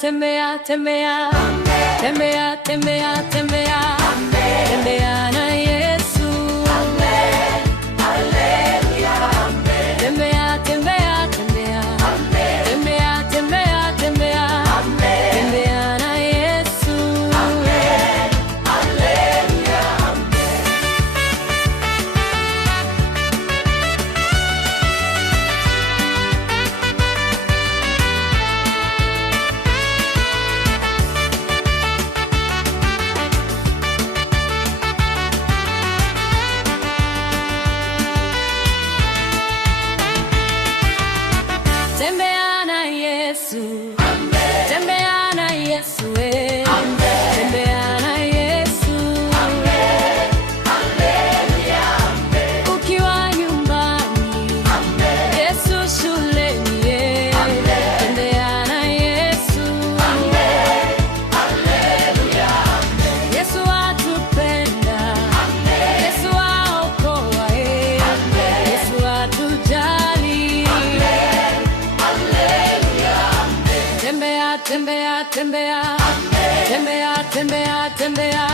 tembea, tembea, tembea, tembea, tembea, tembea na Yesu. Haleluya. Tembea, tembea, tembea, tembea, tembea, tembea, tembea na Yesu. Haleluya. Tembea na Yesu, tembea na Yesu, tembea na Yesu. Ukiwa nyumbani, Yesu shuleni, tembea na Yesu. Yesu atupenda, Yesu aokoa, Yesu atujali. Tembea, tembea, tembea, tembea, tembea, tembea.